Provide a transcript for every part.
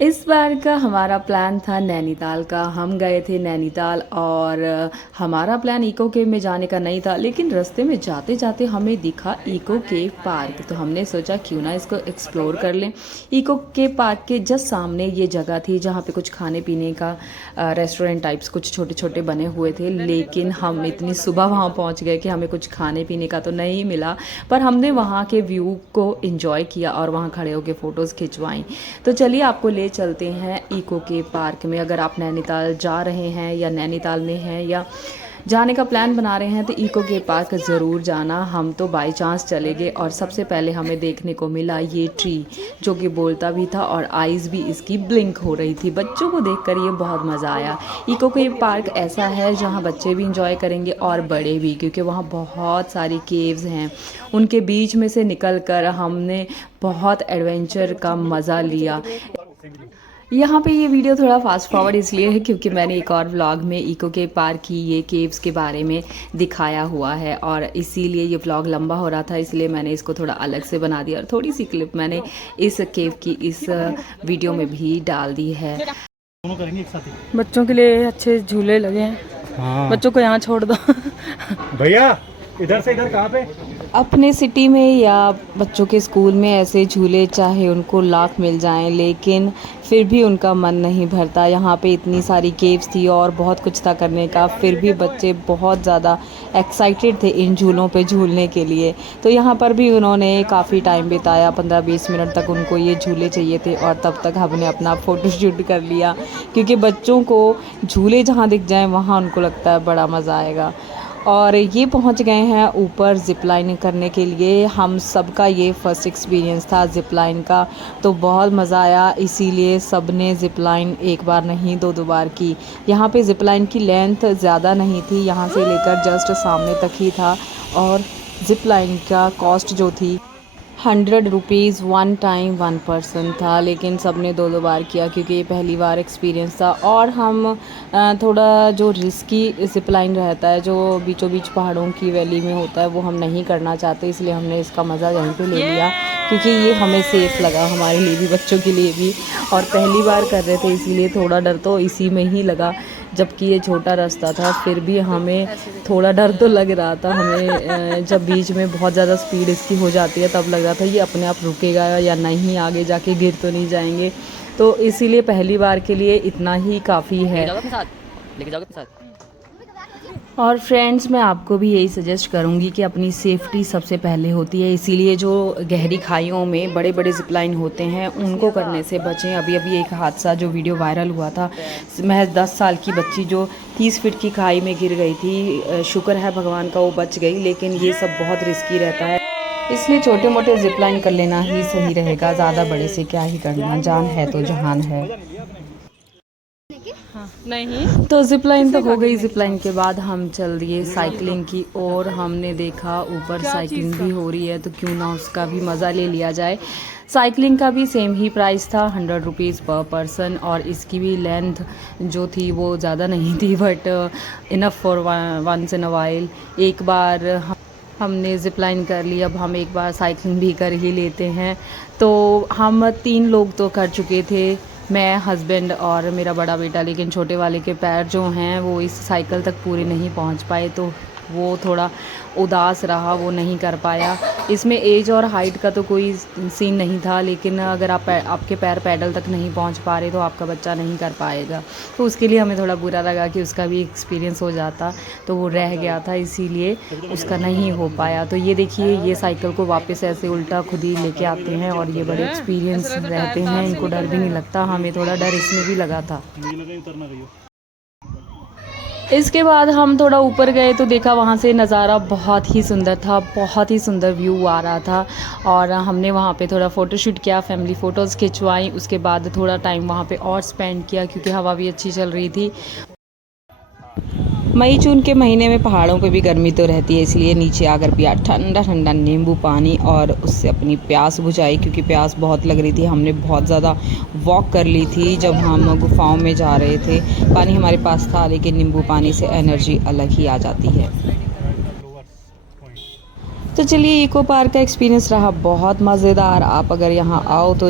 इस बार का हमारा प्लान था नैनीताल का। हम गए थे नैनीताल और हमारा प्लान इको केव में जाने का नहीं था, लेकिन रास्ते में जाते जाते हमें दिखा इको केव पार्क। तो हमने सोचा क्यों ना इसको एक्सप्लोर कर लें। इको केव पार्क के जस्ट सामने ये जगह थी जहाँ पे कुछ खाने पीने का रेस्टोरेंट टाइप्स कुछ छोटे छोटे बने हुए थे, लेकिन हम इतनी सुबह वहाँ पहुँच गए कि हमें कुछ खाने पीने का तो नहीं मिला। पर हमने वहाँ के व्यू को इन्जॉय किया और वहाँ खड़े होकर फ़ोटोज़ खिंचवाई। तो चलिए आपको ले चलते हैं इको के पार्क में। अगर आप नैनीताल जा रहे हैं या नैनीताल में हैं या जाने का प्लान बना रहे हैं तो इको के पार्क ज़रूर जाना। हम तो बाय चांस चले गए और सबसे पहले हमें देखने को मिला ये ट्री जो कि बोलता भी था और आइज़ भी इसकी ब्लिंक हो रही थी। बच्चों को देखकर ये बहुत मज़ा आया। इको के पार्क ऐसा है जहाँ बच्चे भी इंजॉय करेंगे और बड़े भी, क्योंकि वहाँ बहुत सारी केव्स हैं। उनके बीच में से निकल कर हमने बहुत एडवेंचर का मज़ा लिया। यहाँ पे ये वीडियो थोड़ा फास्ट फॉरवर्ड इसलिए है क्योंकि मैंने एक और व्लॉग में इको के पार्क की ये केव्स के बारे में दिखाया हुआ है और इसीलिए ये व्लॉग लंबा हो रहा था, इसलिए मैंने इसको थोड़ा अलग से बना दिया और थोड़ी सी क्लिप मैंने इस केव की इस वीडियो में भी डाल दी है। दोनों करेंगे एक साथ ही। बच्चों के लिए अच्छे झूले लगे हैं। हाँ बच्चों को यहाँ छोड़ दो। भैया, इधर से इधर कहाँ पे? अपने सिटी में या बच्चों के स्कूल में ऐसे झूले चाहे उनको लाख मिल जाएं, लेकिन फिर भी उनका मन नहीं भरता। यहाँ पे इतनी सारी केव्स थी और बहुत कुछ था करने का, फिर भी बच्चे बहुत ज़्यादा एक्साइटेड थे इन झूलों पे झूलने के लिए। तो यहाँ पर भी उन्होंने काफ़ी टाइम बिताया, 15-20 मिनट तक उनको ये झूले चाहिए थे और तब तक हमने अपना फ़ोटोशूट कर लिया, क्योंकि बच्चों को झूले जहाँ दिख जाएँ वहाँ उनको लगता है बड़ा मज़ा आएगा। और ये पहुंच गए हैं ऊपर ज़िप लाइनिंग करने के लिए। हम सबका ये फ़र्स्ट एक्सपीरियंस था ज़िप लाइन का, तो बहुत मज़ा आया, इसीलिए सब ने ज़िप लाइन एक बार नहीं दो बार की। यहाँ पे ज़िप लाइन की लेंथ ज़्यादा नहीं थी, यहाँ से लेकर जस्ट सामने तक ही था और ज़िप लाइन का कॉस्ट जो थी 100 रुपीज़ 1 टाइम 1 पर्सन था, लेकिन सब ने दो बार किया क्योंकि ये पहली बार एक्सपीरियंस था। और हम थोड़ा जो रिस्की ज़िप लाइन रहता है जो बीचों बीच पहाड़ों की वैली में होता है वो हम नहीं करना चाहते, इसलिए हमने इसका मज़ा यहीं पे ले लिया क्योंकि ये हमें सेफ़ लगा, हमारे लिए भी बच्चों के लिए भी। और पहली बार कर रहे थे इसीलिए थोड़ा डर तो इसी में ही लगा, जबकि ये छोटा रास्ता था फिर भी हमें थोड़ा डर तो लग रहा था। हमें जब बीच में बहुत ज़्यादा स्पीड इसकी हो जाती है तब लग रहा था ये अपने आप रुकेगा या नहीं, आगे जाके गिर तो नहीं जाएंगे। तो इसीलिए पहली बार के लिए इतना ही काफ़ी है। लेके जाओगे अपने साथ? और फ्रेंड्स, मैं आपको भी यही सजेस्ट करूंगी कि अपनी सेफ्टी सबसे पहले होती है, इसीलिए जो गहरी खाइयों में बड़े बड़े ज़िपलाइन होते हैं उनको करने से बचें। अभी अभी एक हादसा जो वीडियो वायरल हुआ था, महज 10 साल की बच्ची जो 30 फीट की खाई में गिर गई थी। शुक्र है भगवान का वो बच गई, लेकिन ये सब बहुत रिस्की रहता है, इसलिए छोटे मोटे ज़िपलाइन कर लेना ही सही रहेगा। ज़्यादा बड़े से क्या ही करना, जान है तो जहान है। नहीं तो ज़िप लाइन तो हो गई। ज़िप लाइन के बाद हम चल दिए साइकिलिंग की और हमने देखा ऊपर साइकिलिंग भी हो रही है, तो क्यों ना उसका भी मज़ा ले लिया जाए। साइकिलिंग का भी सेम ही प्राइस था, 100 रुपीज़ पर पर्सन, और इसकी भी लेंथ जो थी वो ज़्यादा नहीं थी, but enough for once in a while. एक बार हमने ज़िप लाइन कर ली, अब हम एक बार साइकिलिंग भी कर ही लेते हैं। तो हम 3 लोग तो कर चुके थे, मैं, हस्बैंड और मेरा बड़ा बेटा, लेकिन छोटे वाले के पैर जो हैं वो इस साइकिल तक पूरे नहीं पहुंच पाए, तो वो थोड़ा उदास रहा, वो नहीं कर पाया। इसमें एज और हाइट का तो कोई सीन नहीं था, लेकिन अगर आपके पैर पैडल तक नहीं पहुंच पा रहे तो आपका बच्चा नहीं कर पाएगा। तो उसके लिए हमें थोड़ा बुरा लगा कि उसका भी एक्सपीरियंस हो जाता, तो वो रह गया था, इसीलिए उसका नहीं हो पाया। तो ये देखिए, ये साइकिल को वापस ऐसे उल्टा खुद ही लेके आते हैं और ये बड़े एक्सपीरियंस रहते हैं, इनको डर भी नहीं लगता। हमें थोड़ा डर इसमें भी लगा था। इसके बाद हम थोड़ा ऊपर गए तो देखा वहाँ से नज़ारा बहुत ही सुंदर था, बहुत ही सुंदर व्यू आ रहा था और हमने वहाँ पे थोड़ा फ़ोटोशूट किया, फैमिली फ़ोटोज़ खिंचवाई। उसके बाद थोड़ा टाइम वहाँ पे और स्पेंड किया क्योंकि हवा भी अच्छी चल रही थी। मई जून के महीने में पहाड़ों पे भी गर्मी तो रहती है, इसलिए नीचे आकर पिया ठंडा ठंडा नींबू पानी और उससे अपनी प्यास बुझाई, क्योंकि प्यास बहुत लग रही थी। हमने बहुत ज़्यादा वॉक कर ली थी जब हम गुफाओं में जा रहे थे। पानी हमारे पास था, लेकिन नींबू पानी से एनर्जी अलग ही आ जाती है। तो चलिए, इको पार्क का एक्सपीरियंस रहा बहुत मज़ेदार। आप अगर यहाँ आओ तो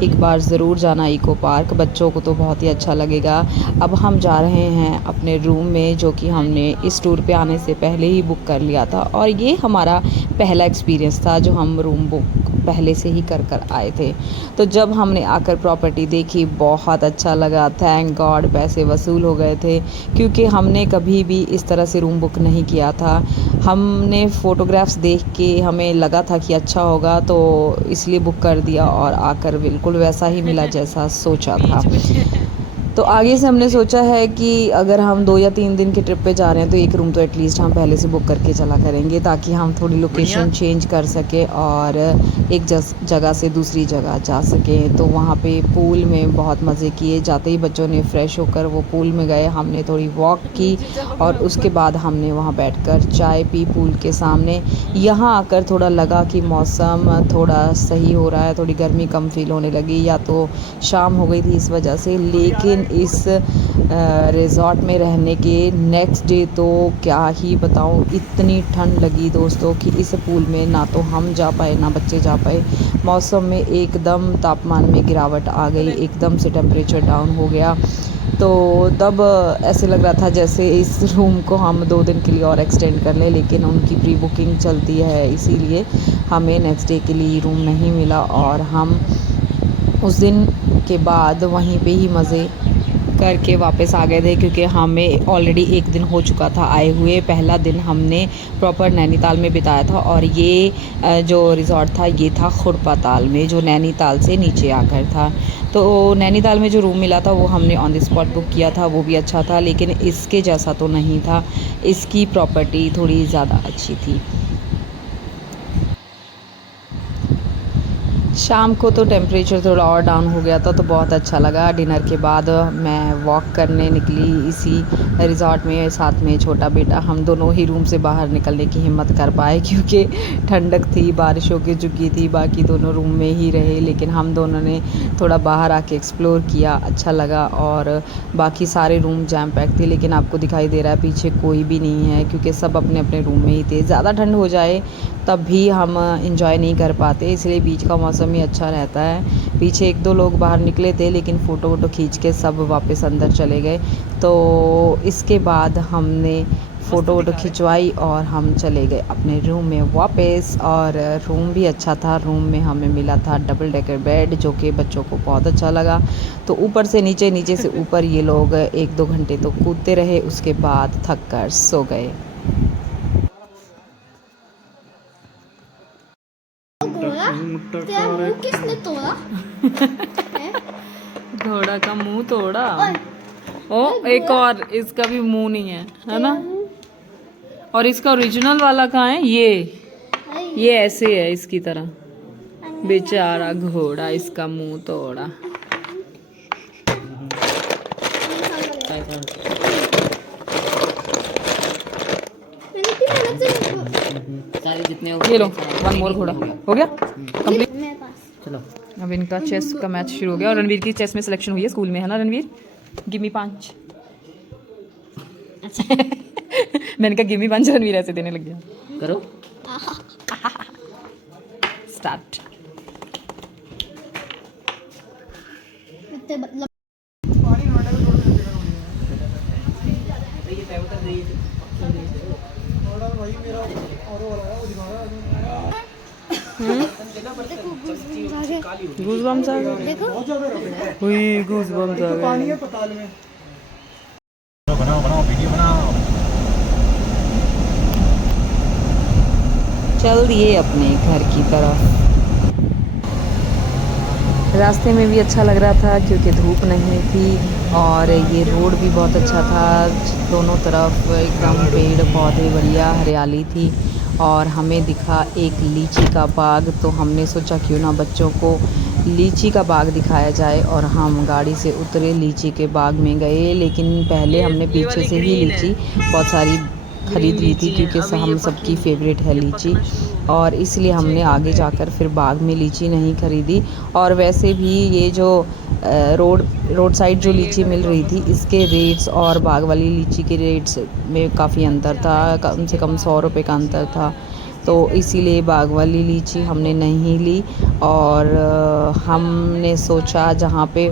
एक बार ज़रूर जाना इको पार्क, बच्चों को तो बहुत ही अच्छा लगेगा। अब हम जा रहे हैं अपने रूम में, जो कि हमने इस टूर पे आने से पहले ही बुक कर लिया था, और ये हमारा पहला एक्सपीरियंस था जो हम रूम बुक पहले से ही कर आए थे। तो जब हमने आकर प्रॉपर्टी देखी बहुत अच्छा लगा, थैंक गॉड पैसे वसूल हो गए थे, क्योंकि हमने कभी भी इस तरह से रूम बुक नहीं किया था। हमने फ़ोटोग्राफ्स देख के हमें लगा था कि अच्छा होगा, तो इसलिए बुक कर दिया, और आकर बिल्कुल वैसा ही मिला जैसा सोचा था। तो आगे से हमने सोचा है कि अगर हम 2 या 3 दिन की ट्रिप पे जा रहे हैं तो एक रूम तो एटलीस्ट हम पहले से बुक करके चला करेंगे, ताकि हम थोड़ी लोकेशन चेंज कर सकें और एक जगह से दूसरी जगह जा सकें। तो वहाँ पे पूल में बहुत मज़े किए, जाते ही बच्चों ने फ़्रेश होकर वो पूल में गए, हमने थोड़ी वॉक की और उसके बाद हमने वहाँ बैठकर चाय पी पूल के सामने। यहाँ आकर थोड़ा लगा कि मौसम थोड़ा सही हो रहा है, थोड़ी गर्मी कम फ़ील होने लगी, या तो शाम हो गई थी इस वजह से। लेकिन इस रिज़ॉर्ट में रहने के नेक्स्ट डे तो क्या ही बताऊं, इतनी ठंड लगी दोस्तों कि इस पूल में ना तो हम जा पाए ना बच्चे जा पाए। मौसम में एकदम तापमान में गिरावट आ गई, एकदम से टेम्परेचर डाउन हो गया। तो तब ऐसे लग रहा था जैसे इस रूम को हम 2 दिन के लिए और एक्सटेंड कर लें, लेकिन उनकी प्री बुकिंग चलती है, इसीलिए हमें नेक्स्ट डे के लिए रूम नहीं मिला, और हम उस दिन के बाद वहीं पे ही मज़े करके वापस आ गए थे, क्योंकि हमें ऑलरेडी 1 दिन हो चुका था आए हुए। पहला दिन हमने प्रॉपर नैनीताल में बिताया था, और ये जो रिज़ॉर्ट था ये था खुरपाताल में, जो नैनीताल से नीचे आकर था। तो नैनीताल में जो रूम मिला था वो हमने ऑन द स्पॉट बुक किया था, वो भी अच्छा था, लेकिन इसके जैसा तो नहीं था। इसकी प्रॉपर्टी थोड़ी ज़्यादा अच्छी थी। शाम को तो टेम्परेचर थोड़ा और डाउन हो गया था, तो बहुत अच्छा लगा। डिनर के बाद मैं वॉक करने निकली इसी रिज़ॉर्ट में, साथ में छोटा बेटा। हम दोनों ही रूम से बाहर निकलने की हिम्मत कर पाए, क्योंकि ठंडक थी, बारिश हो के चुकी थी, बाकी दोनों रूम में ही रहे। लेकिन हम दोनों ने थोड़ा बाहर आके एक्सप्लोर किया, अच्छा लगा। और बाकी सारे रूम जैम पैक थे, लेकिन आपको दिखाई दे रहा है पीछे कोई भी नहीं है, क्योंकि सब अपने अपने रूम में ही थे। ज़्यादा ठंड हो जाए तब भी हम इंजॉय नहीं कर पाते, इसलिए बीच का मौसम ही अच्छा रहता है। पीछे 1-2 लोग बाहर निकले थे, लेकिन फ़ोटो वोटो खींच के सब वापस अंदर चले गए। तो इसके बाद हमने फ़ोटो वोटो खिंचवाई और हम चले गए अपने रूम में वापस। और रूम भी अच्छा था। रूम में हमें मिला था डबल डेकर बेड, जो कि बच्चों को बहुत अच्छा लगा। तो ऊपर से नीचे, नीचे से ऊपर ये लोग 1-2 घंटे तो कूदते रहे, उसके बाद थक कर सो गए। तेरा मुंह किसने तोड़ा? घोड़ा का मुंह तोड़ा। ओ एक और, इसका भी मुंह नहीं है ना? और इसका ओरिजिनल वाला कहाँ है? ये ऐसे है इसकी तरह। बेचारा घोड़ा, इसका मुंह तोड़ा। सारे जितने ये लो 1 मोर घोड़ा हो गया कंप्लीट। मेरे पास। चलो अब इनका चेस का मैच शुरू हो गया, और रणवीर की चेस में सिलेक्शन हुई है स्कूल में, है ना रणवीर? Give me 5। मैंने कहा गिव मी 5, रणवीर ऐसे देने लग गया। करो। स्टार्ट। गूज़बम्स आ गए। देखो हुई गूज़बम्स आ गए। बनाओ बनाओ वीडियो बनाओ। चल दिए अपने घर की तरफ। रास्ते में भी अच्छा लग रहा था, क्योंकि धूप नहीं थी, और ये रोड भी बहुत अच्छा था। दोनों तरफ एकदम पेड़ पौधे, बढ़िया हरियाली थी, और हमें दिखा एक लीची का बाग। तो हमने सोचा क्यों ना बच्चों को लीची का बाग दिखाया जाए, और हम गाड़ी से उतरे, लीची के बाग में गए। लेकिन पहले हमने पीछे से ही लीची बहुत सारी खरीद ली थी, क्योंकि हम सबकी फेवरेट है लीची, और इसलिए हमने आगे जाकर फिर बाग में लीची नहीं खरीदी। और वैसे भी ये जो रोड साइड जो लीची मिल रही थी, इसके रेट्स और बाग वाली लीची के रेट्स में काफ़ी अंतर था, कम से कम 100 रुपये का अंतर था। तो इसीलिए बाग वाली लीची हमने नहीं ली। और हमने सोचा जहाँ पे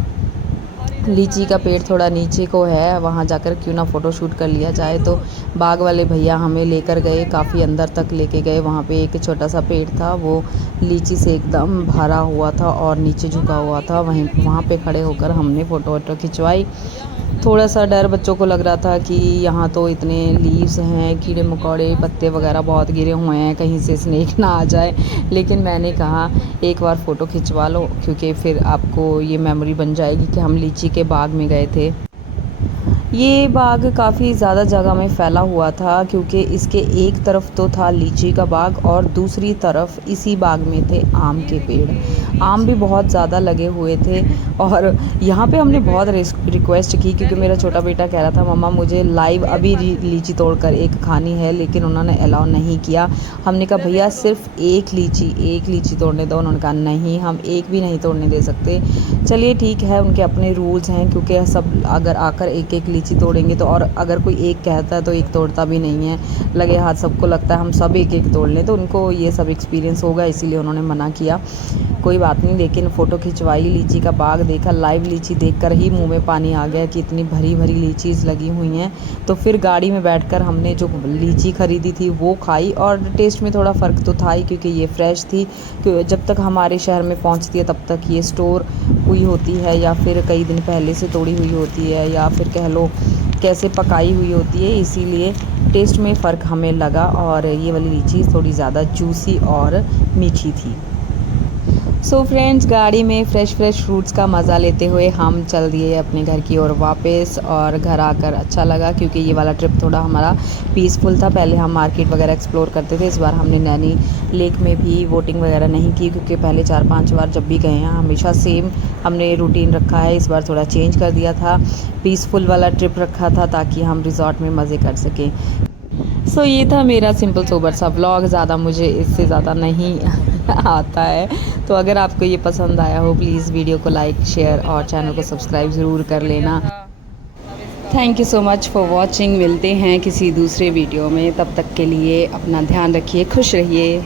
लीची का पेड़ थोड़ा नीचे को है वहाँ जाकर क्यों ना फ़ोटो शूट कर लिया जाए। तो बाग वाले भैया हमें लेकर गए, काफ़ी अंदर तक लेके गए। वहाँ पे एक छोटा सा पेड़ था, वो लीची से एकदम भरा हुआ था और नीचे झुका हुआ था। वहाँ पे खड़े होकर हमने फ़ोटो वोटो खिंचवाई। थोड़ा सा डर बच्चों को लग रहा था कि यहाँ तो इतने लीव्स हैं, कीड़े मकोड़े पत्ते वगैरह बहुत गिरे हुए हैं, कहीं से स्नेक ना आ जाए। लेकिन मैंने कहा एक बार फ़ोटो खिंचवा लो, क्योंकि फिर आपको ये मेमोरी बन जाएगी कि हम लीची के बाग में गए थे। ये बाग काफ़ी ज़्यादा जगह में फैला हुआ था, क्योंकि इसके एक तरफ तो था लीची का बाग और दूसरी तरफ इसी बाग में थे आम के पेड़। आम भी बहुत ज़्यादा लगे हुए थे। और यहाँ पे हमने बहुत रिक्वेस्ट की, क्योंकि मेरा छोटा बेटा कह रहा था मम्मा मुझे लाइव अभी लीची तोड़कर एक खानी है, लेकिन उन्होंने अलाउ नहीं किया। हमने कहा भैया सिर्फ एक लीची तोड़ने दो। उन्होंने कहा नहीं, हम एक भी नहीं तोड़ने दे सकते। चलिए ठीक है, उनके अपने रूल्स हैं, क्योंकि सब अगर आकर एक एक लीची तोड़ेंगे तो, और अगर कोई एक कहता है तो एक तोड़ता भी नहीं है, लगे हाथ सबको लगता है हम सब एक एक तोड़ लें। तो उनको ये सब एक्सपीरियंस होगा, इसीलिए उन्होंने मना किया। कोई बात नहीं, लेकिन फ़ोटो खिंचवाई, लीची का बाग देखा। लाइव लीची देखकर ही मुंह में पानी आ गया कि इतनी भरी भरी लीचीज़ लगी हुई हैं। तो फिर गाड़ी में बैठकर हमने जो लीची ख़रीदी थी वो खाई, और टेस्ट में थोड़ा फ़र्क तो था ही, क्योंकि ये फ्रेश थी। जब तक हमारे शहर में पहुंचती है तब तक ये स्टोर हुई होती है, या फिर कई दिन पहले से तोड़ी हुई होती है, या फिर कह लो कैसे पकाई हुई होती है, इसीलिए टेस्ट में फ़र्क हमें लगा। और ये वाली लीची थोड़ी ज़्यादा जूसी और मीठी थी। सो फ्रेंड्स, गाड़ी में फ़्रेश फ्रूट्स का मज़ा लेते हुए हम चल दिए अपने घर की ओर वापस। और घर आकर अच्छा लगा, क्योंकि ये वाला ट्रिप थोड़ा हमारा पीसफुल था। पहले हम मार्केट वगैरह एक्सप्लोर करते थे, इस बार हमने नैनी लेक में भी बोटिंग वगैरह नहीं की, क्योंकि पहले 4-5 बार जब भी गए हैं हमेशा सेम हमने रूटीन रखा है। इस बार थोड़ा चेंज कर दिया था, पीसफुल वाला ट्रिप रखा था, ताकि हम रिज़ॉर्ट में मज़े कर सकें। सो ये था मेरा सिंपल सोबर सा व्लॉग। ज़्यादा मुझे इससे ज़्यादा नहीं आता है। तो अगर आपको ये पसंद आया हो, प्लीज़ वीडियो को लाइक, शेयर और चैनल को सब्सक्राइब ज़रूर कर लेना। Thank you so much for watching. मिलते हैं किसी दूसरे वीडियो में, तब तक के लिए अपना ध्यान रखिए, खुश रहिए।